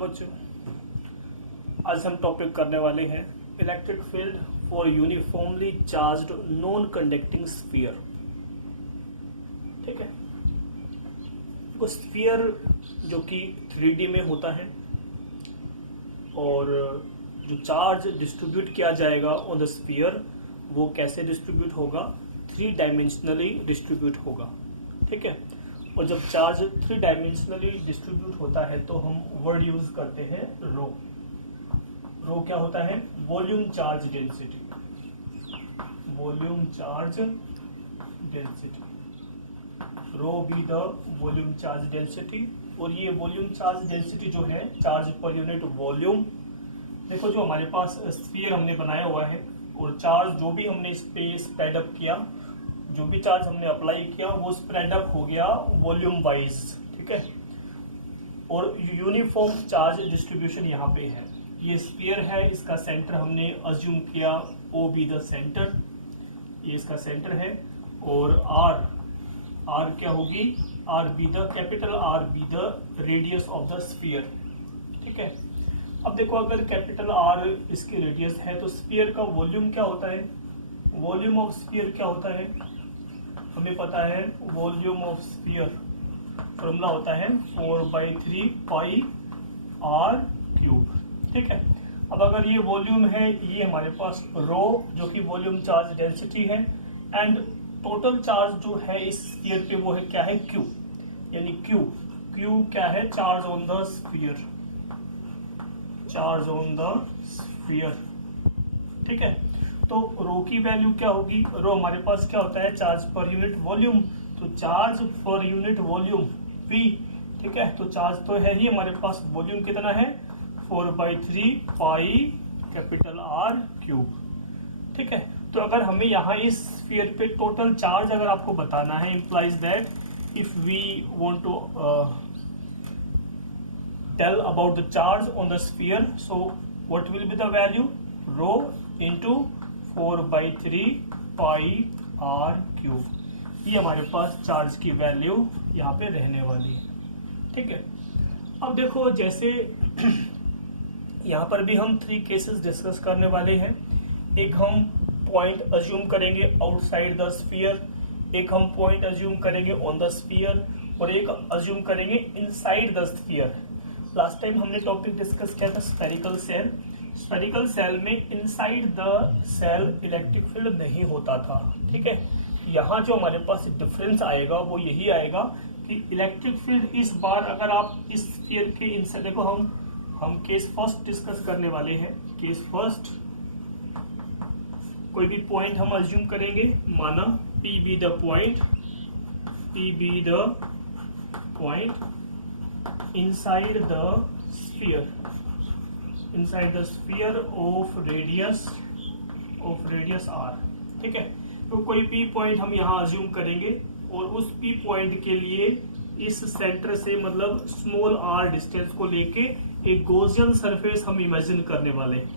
बच्चों, आज हम टॉपिक करने वाले हैं electric field for uniformly charged non conducting sphere. ठीक है, वो स्फीयर जो कि 3D में होता है और जो चार्ज डिस्ट्रीब्यूट किया जाएगा ऑन द स्फीयर वो कैसे डिस्ट्रीब्यूट होगा, 3 डायमेंशनली डिस्ट्रीब्यूट होगा। ठीक है, और जब चार्ज 3 डायमेंशनली डिस्ट्रीब्यूट होता है तो हम वर्ड यूज करते हैं रो। रो क्या होता है? Volume charge density. Volume charge density, rho b the volume charge density. और ये वॉल्यूम चार्ज डेंसिटी जो है, चार्ज पर यूनिट वॉल्यूम। देखो, जो हमारे पास स्फीयर हमने बनाया हुआ है और चार्ज जो भी हमने इस पे स्प्रेड अप किया, जो भी चार्ज हमने अप्लाई किया वो स्प्रेड अप हो गया वॉल्यूम वाइज। ठीक है, और यूनिफॉर्म चार्ज डिस्ट्रीब्यूशन यहाँ पे है। ये स्फीयर है, इसका सेंटर हमने अज्यूम किया ओ बी द सेंटर, ये इसका सेंटर है। और आर क्या होगी? R be the capital R be the radius of the sphere. ठीक है, अब देखो, अगर कैपिटल आर इसकी रेडियस है तो स्फीयर का वॉल्यूम क्या होता है? वॉल्यूम ऑफ स्फीयर क्या होता है? हमें पता है वॉल्यूम ऑफ स्फीयर फॉर्मूला होता है 4/3 पाई आर क्यूब। ठीक है, अब अगर ये वॉल्यूम है, ये हमारे पास रो जो कि वॉल्यूम चार्ज डेंसिटी है, एंड टोटल चार्ज जो है इस स्फीयर पे वो है क्या है? क्यू, यानी क्यू क्या है? Charge on the sphere, charge on the sphere. ठीक है, तो रो की वैल्यू क्या होगी? रो हमारे पास क्या होता है? चार्ज पर यूनिट वॉल्यूम, तो charge per unit volume V। ठीक है, तो चार्ज तो है ही हमारे पास, वॉल्यूम कितना है? 4/3 पाई कैपिटल आर क्यूब। ठीक है, तो अगर हमें यहाँ इस स्फीयर पे टोटल चार्ज अगर आपको बताना है, implies that if we want to tell about the charge on the sphere, so what will be the value? Rho into 4/3 pi are cube. ये हमारे पास चार्ज की वैल्यू यहाँ पे रहने वाली है। ठीक है, अब देखो, जैसे यहाँ पर भी हम 3 केसेस डिस्कस करने वाले हैं। एक हम पॉइंट अज्यूम करेंगे आउटसाइड द स्फीयर, एक हम पॉइंट अज्यूम करेंगे ऑन द स्फीयर, और एक अज्यूम करेंगे inside the sphere. Last time हमने टॉपिक डिस्कस किया था स्फेरिकल सेल। स्फेरिकल सेल में inside the shell electric field नहीं होता था। ठीक है, यहाँ जो हमारे पास डिफरेंस आएगा वो यही आएगा कि इलेक्ट्रिक फील्ड इस बार अगर आप इस स्फीयर के इनसाइड, देखो हम केस फर्स्ट डिस्कस करने वाले हैं। केस फर्स्ट, कोई भी पॉइंट हम अज्यूम करेंगे, माना P be the point inside the sphere of radius r। ठीक है, तो कोई P पॉइंट हम यहाँ अज्यूम करेंगे और उस P पॉइंट के लिए इस सेंटर से, मतलब स्मॉल r डिस्टेंस को लेके एक गॉसियन सरफेस हम इमेजिन करने वाले हैं।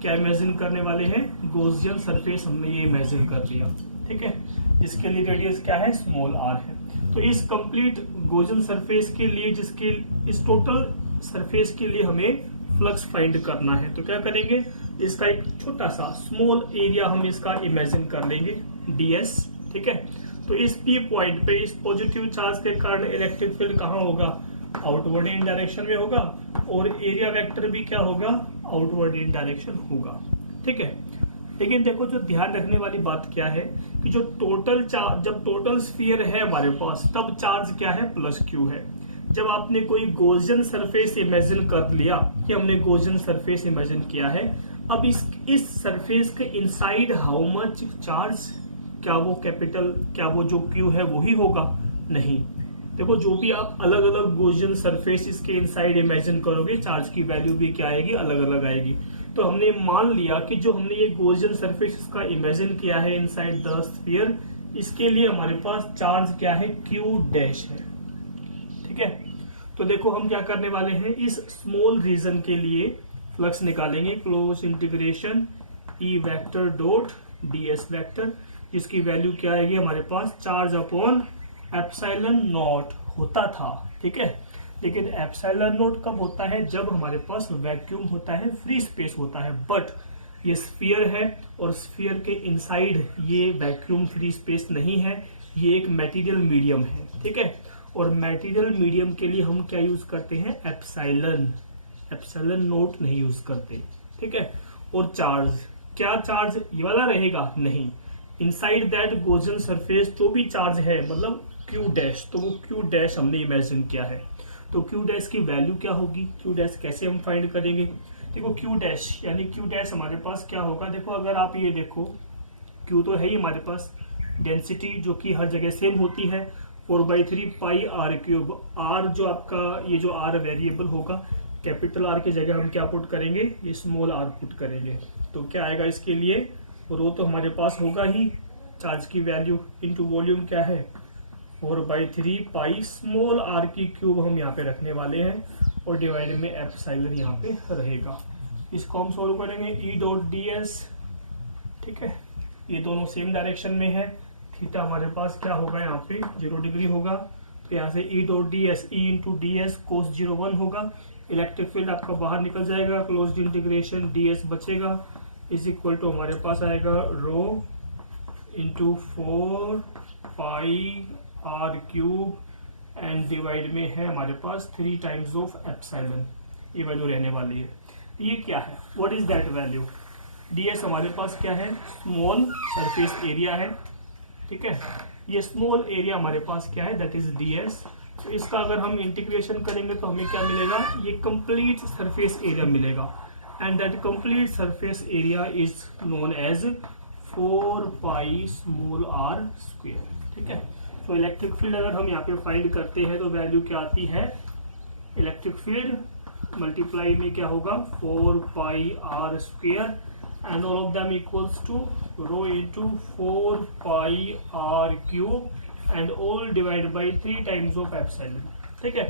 क्या इमेजिन करने वाले हैं? गॉसियन सरफेस हमने ये इमेजिन कर लिया। ठीक है, जिसके लिए रेडियस क्या है? स्मॉल r है। तो इस कंप्लीट गॉसियन सरफेस के लिए, जिसके इस टोटल सरफेस के लिए हमें फ्लक्स फाइंड करना है, तो क्या करेंगे? इसका एक छोटा सा स्मॉल एरिया हम इसका इमेजिन कर लेंगे, ds। ठीक है, तो इस P पॉइंट पे इस पॉजिटिव चार्ज के कारण इलेक्ट्रिक फील्ड कहाँ होगा? आउटवर्ड इन डायरेक्शन में होगा, और एरिया वेक्टर भी क्या होगा? आउटवर्ड इन डायरेक्शन होगा। ठीक है, लेकिन देखो, जो ध्यान रखने वाली बात क्या है कि जो टोटल चार्ज, जब टोटल स्फीयर है हमारे पास, तब चार्ज क्या है? प्लस क्यू है। जब आपने कोई गॉसियन सरफेस इमेजिन कर लिया, कि हमने गॉसियन सरफेस इमेजिन किया है, अब इस सरफेस के इनसाइड हाउ मच चार्ज? क्या वो कैपिटल, क्या वो जो क्यू है वही होगा? नहीं। देखो, जो भी आप अलग अलग गॉसियन सरफेस इसके इनसाइड इमेजिन करोगे, चार्ज की वैल्यू भी क्या आएगी? अलग अलग आएगी। तो हमने मान लिया कि जो हमने ये गॉसियन सरफेस इसका इमेजिन किया है इनसाइड द स्फीयर, इसके लिए हमारे पास चार्ज क्या है? क्यू डैश है। ठीक है, तो देखो, हम क्या करने वाले हैं, इस स्मॉल रीजन के लिए फ्लक्स निकालेंगे, close integration E vector dot ds vector, जिसकी वैल्यू क्या आएगी हमारे पास? चार्ज अपॉन एप्सिलॉन नॉट होता था। ठीक है, लेकिन एप्सिलॉन नॉट कब होता है, जब हमारे पास वैक्यूम होता है, फ्री स्पेस होता है। बट ये स्फीयर है और स्फीयर के इनसाइड ये वैक्यूम फ्री स्पेस नहीं है, ये एक मटेरियल मीडियम है, ठीक है। और मटेरियल मीडियम के लिए हम क्या यूज करते हैं, एप्सिलॉन नॉट नहीं यूज करते, ठीक है। और चार्ज, क्या चार्ज ये वाला रहेगा, नहीं, इनसाइड दैट गोजन सरफेस जो भी चार्ज है, मतलब क्यू डैश, तो वो क्यू डैश हमने इमेजिन किया है। तो क्यू डैश की वैल्यू क्या होगी, क्यू डैश कैसे हम फाइंड करेंगे, देखो क्यू डैश यानी क्यू डैश हमारे पास क्या होगा, देखो अगर आप ये देखो क्यू तो है ही हमारे पास, डेंसिटी जो कि हर जगह सेम होती है 4/3 पाई आर क्यूब। आर जो आपका ये जो आर वेरिएबल होगा, कैपिटल आर की जगह हम क्या पुट करेंगे, ये स्मॉल आर पुट करेंगे। तो क्या आएगा इसके लिए, रो तो हमारे पास होगा ही, चार्ज की वैल्यू इंटू वॉल्यूम क्या है 4/3 पाई स्मॉल आर की क्यूब हम यहाँ पे रखने वाले हैं, और डिवाइड में एप्सिलॉन यहाँ पे रहेगा। इसको हम सोल्व करेंगे ई डॉट डी एस, ठीक है, ये दोनों सेम डायरेक्शन में है, थीटा हमारे पास क्या होगा यहाँ पे 0 डिग्री होगा, तो यहाँ से E dot D S, E into D S cos 01 होगा, इलेक्ट्रिक फील्ड आपका बाहर निकल जाएगा, क्लोज्ड इंटीग्रेशन डी एस बचेगा, इज इक्वल टू हमारे पास आएगा rho into 4 pi are cube and divide में है हमारे पास 3 टाइम्स ऑफ एप्सिलॉन, ये वैल्यू रहने वाली है। ये क्या है, what is that value, ds हमारे पास क्या है, स्मॉल सरफेस एरिया है, ठीक है, ये स्मॉल एरिया हमारे पास क्या है, दैट इज ds। तो इसका अगर हम इंटीग्रेशन करेंगे तो हमें क्या मिलेगा, ये कंप्लीट सरफेस एरिया मिलेगा, and that complete surface area is known as 4 pi small r square, ठीक है। तो इलेक्ट्रिक फील्ड अगर हम यहाँ पे फाइंड करते हैं तो वैल्यू क्या आती है, इलेक्ट्रिक फील्ड मल्टीप्लाई में क्या होगा 4 पाई r square and all of them equals to rho into 4 pi r cube and all divided by 3 times of epsilon, ठीक है।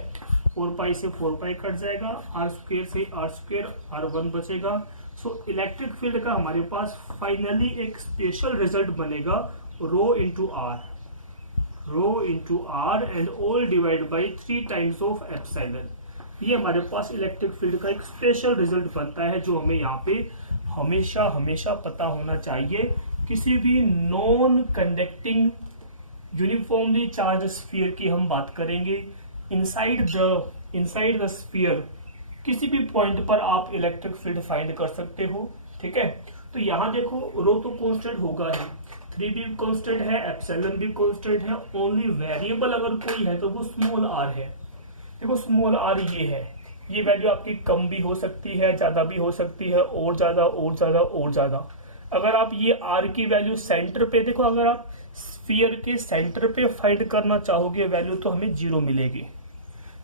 4 पाई से 4 पाई कट जाएगा, r स्क्वायर से r स्क्वायर, r1 बचेगा। So electric field का हमारे पास finally एक स्पेशल रिजल्ट बनेगा rho into R and all divide by 3 times of epsilon. ये हमारे पास इलेक्ट्रिक फील्ड का एक स्पेशल रिजल्ट बनता है, जो हमें यहाँ पे हमेशा पता होना चाहिए। किसी भी non conducting uniformly charge sphere की हम बात करेंगे, इनसाइड द स्फीयर किसी भी पॉइंट पर आप इलेक्ट्रिक फील्ड फाइंड कर सकते हो, ठीक है। तो यहाँ देखो रो तो कांस्टेंट होगा ही, 3 भी कांस्टेंट है, एप्सिलॉन भी कांस्टेंट है, ओनली वेरिएबल अगर कोई है तो वो स्मॉल आर है। देखो स्मॉल आर ये है, ये वैल्यू आपकी कम भी हो सकती है, ज्यादा भी हो सकती है, और ज्यादा और ज्यादा और ज्यादा। अगर आप ये आर की वैल्यू सेंटर पे देखो, अगर आप स्फीयर के सेंटर पे फाइंड करना चाहोगे वैल्यू तो हमें 0 मिलेगी।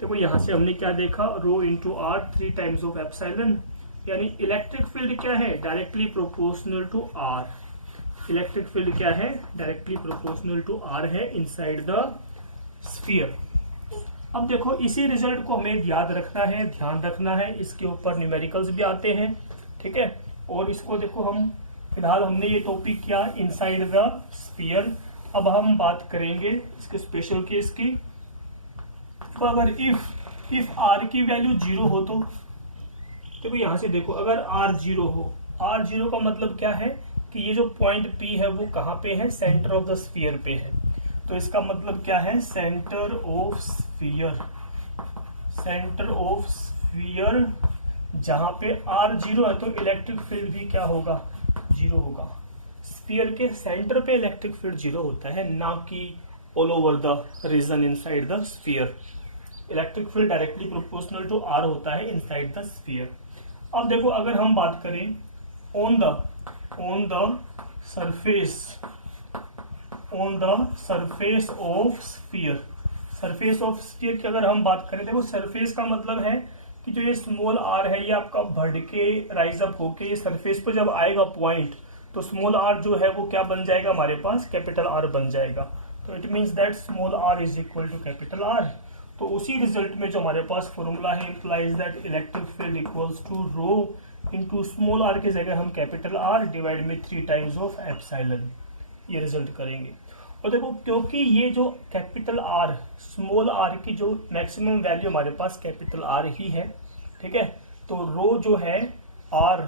देखो यहां से हमने क्या देखा, rho into R 3 times of epsilon, यानी इलेक्ट्रिक फील्ड क्या है, directly proportional to R. Electric field क्या है, डायरेक्टली प्रोपोर्शनल टू आर है इनसाइड द स्फीयर। अब देखो इसी रिजल्ट को हमें याद रखना है, ध्यान रखना है, इसके ऊपर न्यूमेरिकल्स भी आते हैं, ठीक है। और इसको देखो हम फिलहाल हमने ये टॉपिक किया इनसाइड द स्फीयर। अब हम बात करेंगे इसके स्पेशल केस की। तो अगर इफ r की वैल्यू 0 हो तो देखो यहां से देखो, अगर r 0 हो, r 0 का मतलब क्या है कि ये जो पॉइंट P है वो कहाँ पे है, सेंटर ऑफ द स्फीयर पे है। तो इसका मतलब क्या है, सेंटर ऑफ स्फीयर जहां पे r 0 है तो इलेक्ट्रिक फील्ड भी क्या होगा, 0 होगा। स्फीयर के सेंटर पे इलेक्ट्रिक फील्ड 0 होता है, ना कि all over the region inside the sphere. Electric field directly proportional to r होता है इनसाइड द स्फीयर। अब देखो अगर हम बात करें on the surface of sphere, surface of sphere की अगर हम बात करें, देखो सरफेस का मतलब है कि जो ये स्मॉल r है ये आपका बढ़ के राइज अप होके ये सरफेस पर जब आएगा पॉइंट, तो स्मॉल r जो है वो क्या बन जाएगा, हमारे पास कैपिटल R बन जाएगा। तो it means that small r is equal to capital R। तो उसी रिजल्ट में जो हमारे पास फॉर्मूला है, implies that electric field equals to rho into small r की जगह हम कैपिटल R डिवाइड में 3 टाइम्स ऑफ एप्सिलॉन, ये रिजल्ट करेंगे। और देखो क्योंकि ये जो कैपिटल आर स्मॉल आर की जो मैक्सिमम वैल्यू हमारे पास कैपिटल आर ही है, ठीक है, तो रो जो है आर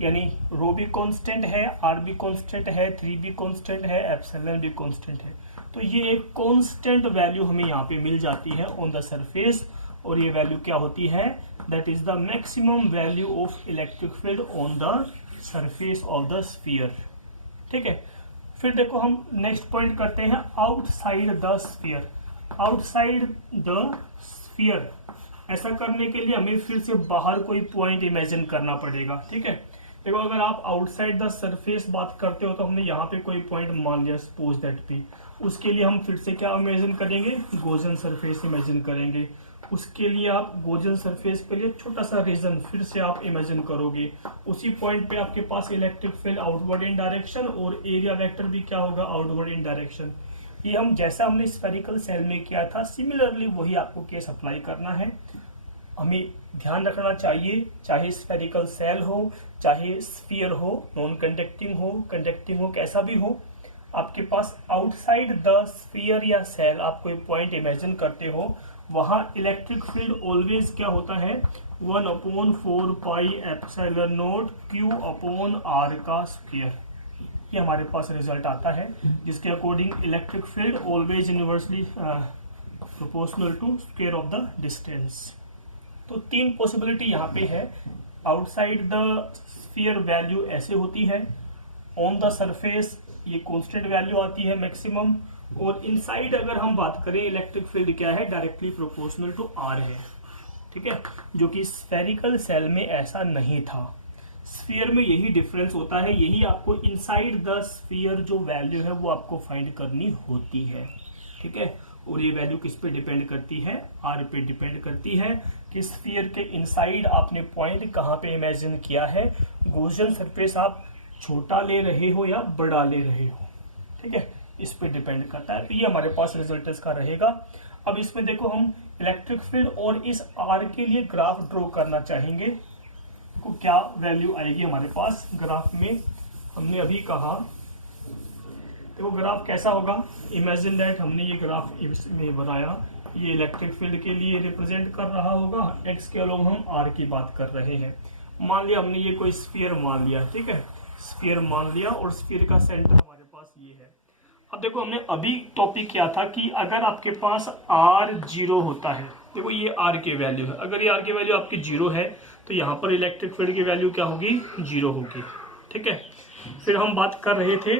यानी रो भी कांस्टेंट है, आर भी कांस्टेंट है, 3 भी कांस्टेंट है, एप्सिलॉन भी कांस्टेंट है। तो ये एक कांस्टेंट वैल्यू हमें यहाँ पे मिल जाती है ऑन द सरफेस, और ये वैल्यू क्या होती है, that is the maximum value of electric field on the surface of the sphere. ठीक है, फिर देखो हम नेक्स्ट पॉइंट करते हैं outside the sphere. Outside the sphere ऐसा करने के लिए हमें फिर से बाहर कोई पॉइंट इमेजिन करना पड़ेगा। ठीक है, देखो अगर आप आउटसाइड द सरफेस बात करते हो तो हमने यहाँ पे कोई पॉइंट मान लिया, सपोज दैट पी, उसके लिए हम फिर से क्या इमेजिन करेंगे, गॉसियन सरफेस इमेजिन करेंगे। उसके लिए आप गॉसियन सरफेस पे लिए छोटा सा रीजन फिर से आप इमेजिन करोगे, उसी पॉइंट पे आपके पास electric field outward in direction और एरिया वेक्टर भी क्या होगा, आउटवर्ड इन डायरेक्शन। ये हम जैसा हमने स्फेरिकल सेल में किया था सिमिलरली वही आपको केस अप्लाई करना है। हमें ध्यान रखना चाहिए, चाहे स्फेरिकल सेल हो, चाहे स्फीयर हो, नॉन कंडक्टिंग हो, कैसा भी हो, आपके पास आउटसाइड द स्फीयर या सेल आप कोई पॉइंट इमेजिन करते हो, वहां इलेक्ट्रिक फील्ड ऑलवेज क्या होता है, 1/4 pi epsilon not Q upon R का स्क्वायर। ये हमारे पास रिजल्ट आता है जिसके according electric field always universally proportional to square of the distance. तो 3 पॉसिबिलिटी यहाँ पे है। आउटसाइड द स्फीयर वैल्यू ऐसे होती है, ऑन द सरफेस ये कांस्टेंट वैल्यू आती है मैक्सिमम, और इनसाइड अगर हम बात करें इलेक्ट्रिक फील्ड क्या है, डायरेक्टली प्रोपोर्शनल टू आर है। ठीक है, जो कि स्फेरिकल सेल में ऐसा नहीं था। स्फीयर में यही डिफरेंस होता है, यही आपको इनसाइड द स्फीयर जो वैल्यू है वो आपको फाइंड करनी होती है। ठीक है, और ये वैल्यू किस पे डिपेंड करती है, आर पे डिपेंड करती है कि स्फीयर के इनसाइड आपने पॉइंट कहाँ पे इमेजिन किया है, गॉसियन सरफेस आप छोटा ले रहे हो या बड़ा ले रहे हो। ठीक है, इस पे डिपेंड करता है। तो ये हमारे पास रिजल्ट इसका रहेगा। अब इसमें देखो हम इलेक्ट्रिक फील्ड और इस आर के लिए ग्राफ ड्रॉ करना चाहेंगे, को क्या वैल्यू आएगी हमारे पास ग्राफ में। हमने अभी कहा देखो ग्राफ कैसा होगा, इमेजिन दैट हमने ये ग्राफ इसमें बनाया, ये इलेक्ट्रिक फील्ड के लिए रिप्रेजेंट कर रहा होगा, एक्स के अलोंग हम आर की बात कर रहे हैं। मान लिया हमने ये कोई स्फीयर मान लिया, ठीक है, स्फीयर मान लिया और स्फीयर का सेंटर हमारे पास ये है। अब देखो हमने अभी टॉपिक किया था कि अगर आपके पास R 0 होता है, देखो ये R की वैल्यू है, अगर ये R की वैल्यू आपकी 0 है तो यहाँ पर इलेक्ट्रिक फील्ड की वैल्यू क्या होगी, 0 होगी। ठीक है, फिर हम बात कर रहे थे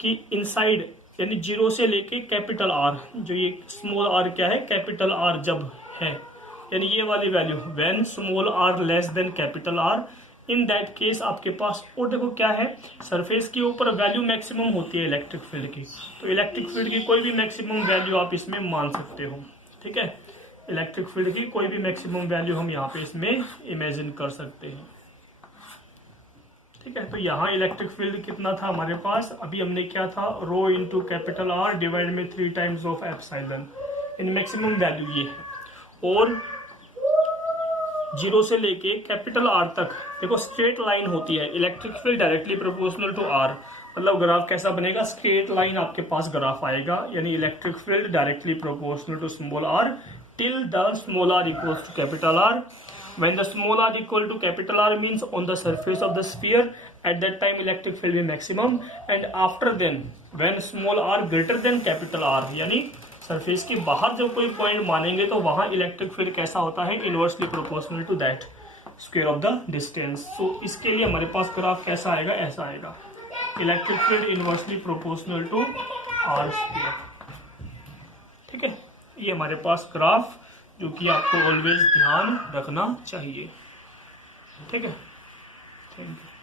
कि इनसाइड यानी 0 से लेके कैपिटल R, जो ये स्मॉल r क्या है, कैपिटल R जब है, यानी ये वाली value when small r less than capital R, in that case आपके पास, और देखो क्या है, सरफेस के ऊपर वैल्यू मैक्सिमम होती है इलेक्ट्रिक फील्ड की, तो इलेक्ट्रिक फील्ड की कोई भी मैक्सिमम वैल्यू आप इसमें मान सकते हो। ठीक है, इलेक्ट्रिक फील्ड की कोई भी मैक्सिमम वैल्यू हम यहाँ पे इसमें इमेजिन कर सकते हैं। ठीक है, तो यहाँ इलेक्ट्रिक फील्ड कितना था हमारे पास, अभी हमने क्या था, rho into capital R divide में 3 times of epsilon, in maximum value ये है। और 0 से लेके कैपिटल R तक देखो स्ट्रेट लाइन होती है, electric field directly proportional to R, मतलब ग्राफ कैसा बनेगा, स्ट्रेट लाइन आपके पास ग्राफ आएगा, यानी electric field directly proportional to small r till the small r equals to capital R. When the small r equal to capital R means on the surface of the sphere, at that time electric field is maximum, and after then when small r greater than capital R, यानी surface के बाहर जब कोई point मानेंगे तो वहां electric field कैसा होता है, inversely proportional to that square of the distance. तो इसके लिए हमारे पास ग्राफ कैसा आएगा, ऐसा आएगा, electric field inversely proportional to R square. ठीक है, ये हमारे पास ग्राफ जो कि आपको ऑलवेज ध्यान रखना चाहिए। ठीक है, थैंक यू।